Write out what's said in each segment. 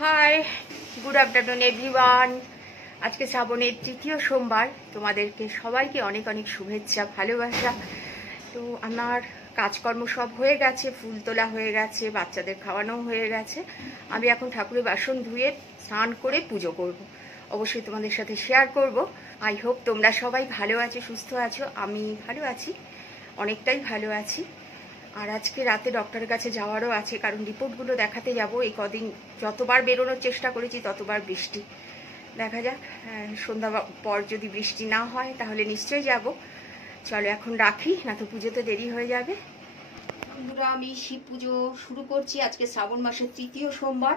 High, good afternoon everyone. আজকে শ্রাবণের তৃতীয় সোমবার। তোমাদেরকে সবাইকে অনেক অনেক শুভেচ্ছা, ভালোবাসা। তো আমার কাজকর্ম সব হয়ে গেছে, ফুল তোলা হয়ে গেছে, বাচ্চাদের খাওয়ানো হয়ে গেছে। আমি এখন ঠাকুরের বাসন ধুয়ে স্নান করে পুজো করব। অবশ্যই তোমাদের সাথে শেয়ার করব। আই হোপ তোমরা সবাই ভালো আছো, সুস্থ আছো। আমি ভালো আছি, অনেকটাই ভালো আছি। আর আজকে রাতে ডক্টরের কাছে যাওয়ারও আছে, কারণ রিপোর্টগুলো দেখাতে যাব। এই কদিন যতবার বেরোনোর চেষ্টা করেছি ততবার বৃষ্টি। দেখা যাক, সন্ধ্যা পর যদি বৃষ্টি না হয় তাহলে নিশ্চয়ই যাব। চলো এখন রাখি, না তো পুজোতে দেরি হয়ে যাবে। বন্ধুরা, আমি শিব পুজো শুরু করছি। আজকে শ্রাবণ মাসের তৃতীয় সোমবার।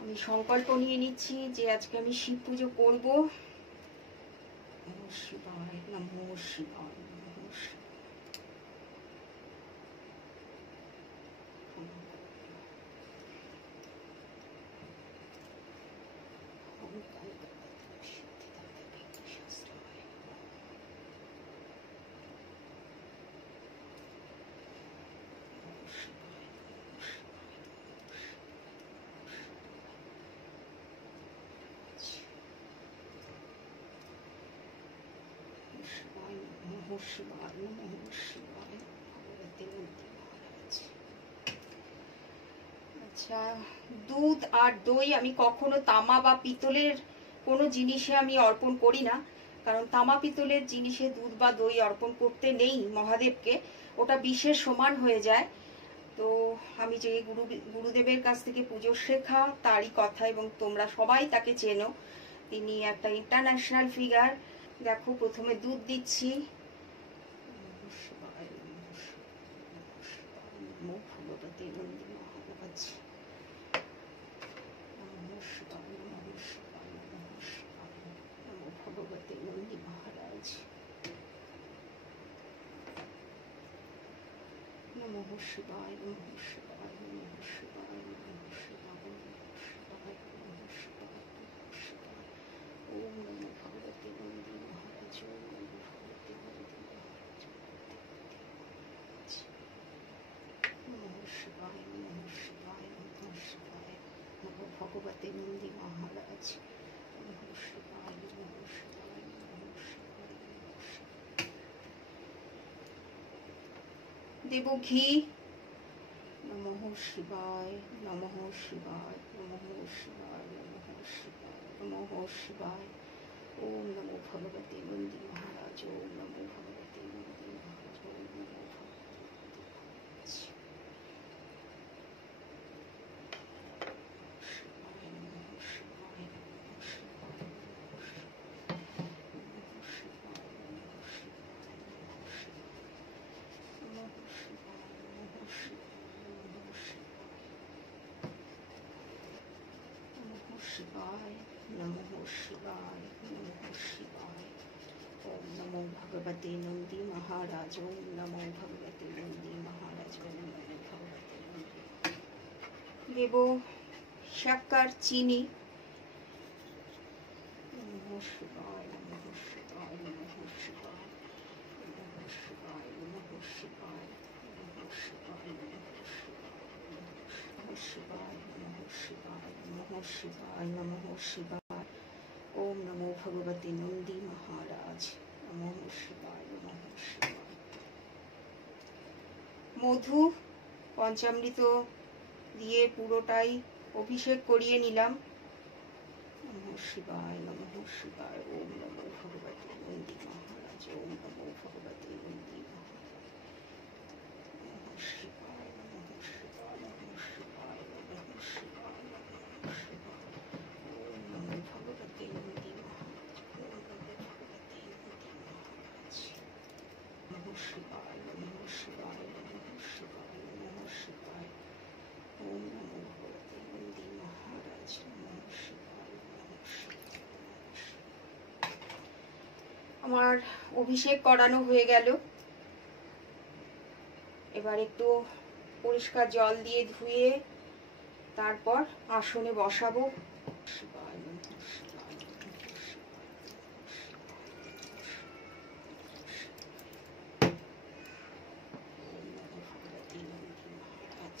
আমি সংকল্প নিয়ে নিচ্ছি যে আজকে আমি শিব পুজো করবো। নমঃ শিবায়, নমঃ শিবায়, নমঃ শিবায়। আচ্ছা, দুধ আর দই আমি কখনো তামা বা পিতলের কোনো জিনিসে আমি অর্পণ করি না, কারণ তামা পিতলের জিনিসে দুধ বা দই অর্পণ করতে নেই মহাদেবকে, ওটা বিষের সমান হয়ে যায়। তো আমি যে গুরুদেবের কাছ থেকে পুজো শেখা তারই কথা, এবং তোমরা সবাই তাকে চেনো, তিনি একটা ইন্টারন্যাশনাল ফিগার। দেখো, প্রথমে দুধ দিচ্ছি। নমঃ শিবায়, নমঃ শিবায়, নমঃ শিবায়, নমঃ শিবায়, নমঃ শিবায়, নমঃ শিবায়। ওম নমো ভগবতে নন্দী মহারাজ, ওম নমো ভগবতে নন্দী মহারাজ। নমঃ শিবায়, নমঃ শিবায়, নমঃ শিবায়, নমো ভগবতে নন্দী মহারাজ। নমঃ শিবায়, নমঃ শিবায়, নমঃ শিবায়, নমঃ শিবায়। দেব ঘি। নমঃ শিবায়, নমঃ শিবায়, নমঃ শিবায়, নমঃ শিবায়, নমঃ শিবায়। ওম নমো ভগবতে নন্দী মহারাজ, ওম নমো ভগবতে নন্দী মহারাজ, ওম নমো ভগবতে শিবায়, নমঃ শিবায়, নমঃ শিবায়। ওম নমো ভগবতে নন্দী মহারাজ, ওম নমো ভগবতে নন্দী মহারাজ, ওম নমো ভগবতে নন্দী। দেব শক্কর, চিনি। নমঃ শিবায়, নমঃ শিবায়, নমঃ শিবায়, নমঃ শিবায়, নমঃ শিবায়, নমঃ শিবায়, নমঃ শিবায়, নমঃ শিবায়, নমঃ শিবায়, নমঃ শিবায়। ওম নমো ভগবতে নন্দী মহারাজ, নমঃ শিবায়, নমঃ শিবায়। মধু, পঞ্চামৃত দিয়ে পুরোটাই অভিষেক করিয়ে নিলাম। নমঃ শিবায়, নমঃ শিবায়। ওম নমো ভগবতে নন্দী মহারাজ, ওম নমো ভগবতে নন্দী মহারাজ। নমঃ শিবায়, নমঃ শিবায়, নমঃ শিবায়, নমঃ শিবায়, নমঃ শিবায়। ওম নমো ভগবতে নন্দী মহারাজ, ওম নমো ভগবতে নন্দী মহারাজ। নমঃ শিবায়, নমঃ শিবায়, নমঃ শিবায়, নমঃ শিবায়। ওম নমো ভগবতে নন্দী মহারাজ, নমঃ শিবায়, নমঃ শিবায়। আমার অভিষেক করানো হয়ে গেল। এবার একটু পরিষ্কার জল দিয়ে ধুয়ে তারপর আসনে বসাবো। শিবায়, নমঃ শিবায়, নমঃ শিবায়। ওম নমো ভগবতে নন্দী মহারাজ।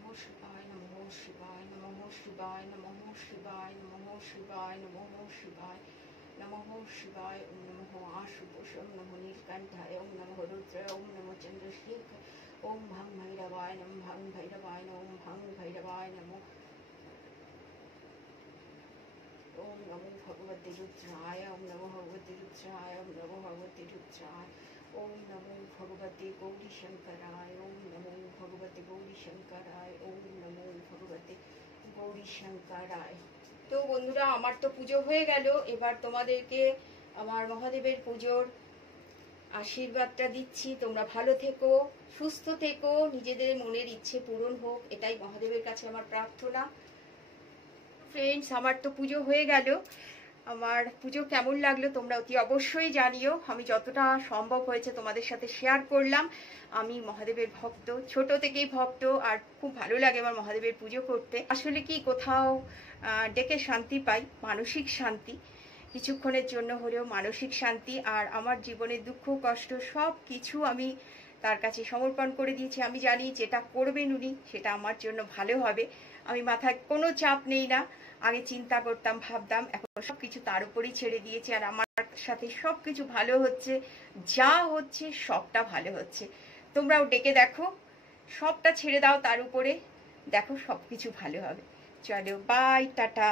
শিবায়, নমঃ শিবায়, নমঃ শিবায়, নমঃ শিবায়, নমঃ শিবায়, নমঃ শিবায়, নমঃ শিবায়। ওম নমঃ আশুতোষম, নমঃ নীলকণ্ঠায়, ওম নমঃ রুদ্রায়, ওম নমঃ চন্দ্রশেখর, ওম ভং ভৈরবায় নমঃ, ভং ভৈরবায় নমঃ, ওম ভং ভৈরবায় নমঃ। ওম নমো ভগবতে রুদ্রায়, ওম নমো ভগবতে রুদ্রায়, ওম নমো ভগবতে রুদ্রায়, ওম নমো ভগবতে গৌরী শঙ্করায়, ওম নমো ভগবতে গৌরী শঙ্করায়, ওম নমো ভগবতে গৌরী শঙ্করায়। তো বন্ধুরা, আমার তো পুজো হয়ে গেল, এবার তোমাদেরকে আমার মহাদেবের পুজোর আশীর্বাদটা দিচ্ছি। তোমরা ভালো থেকো, সুস্থ থেকো, নিজেদের মনের ইচ্ছে পূরণ হোক, এটাই মহাদেবের কাছে আমার প্রার্থনা। ফ্রেন্ডস, আমার তো পুজো হয়ে গেল। আমার পুজো কেমন লাগলো তোমরা অতি অবশ্যই জানিও। আমি যতটা সম্ভব হয়েছে তোমাদের সাথে শেয়ার করলাম। আমি মহাদেবের ভক্ত, ছোট থেকেই ভক্ত, আর খুব ভালো লাগে আমার মহাদেবের পুজো করতে। আসলে কি, কোথাও ডেকে শান্তি পাই, মানসিক শান্তি, কিছুক্ষণের জন্য হলেও মানসিক শান্তি। আর আমার জীবনের দুঃখ কষ্ট সব কিছু আমি তার কাছে সমর্পণ করে দিয়েছি। আমি জানি যেটা করবেন উনি সেটা আমার জন্য ভালো হবে। আমি মাথায় কোনো চাপ নেই না। আগে চিন্তা করতাম, ভাবতাম, এখন সবকিছু তার উপরই ছেড়ে দিয়েছি। আর আমার সাথে সবকিছু ভালো হচ্ছে, যা হচ্ছে সবটা ভালো হচ্ছে। তোমরাও ডেকে দেখো, সবটা ছেড়ে দাও তার উপরে, দেখো সবকিছু ভালো হবে। চলো, বাই, টাটা।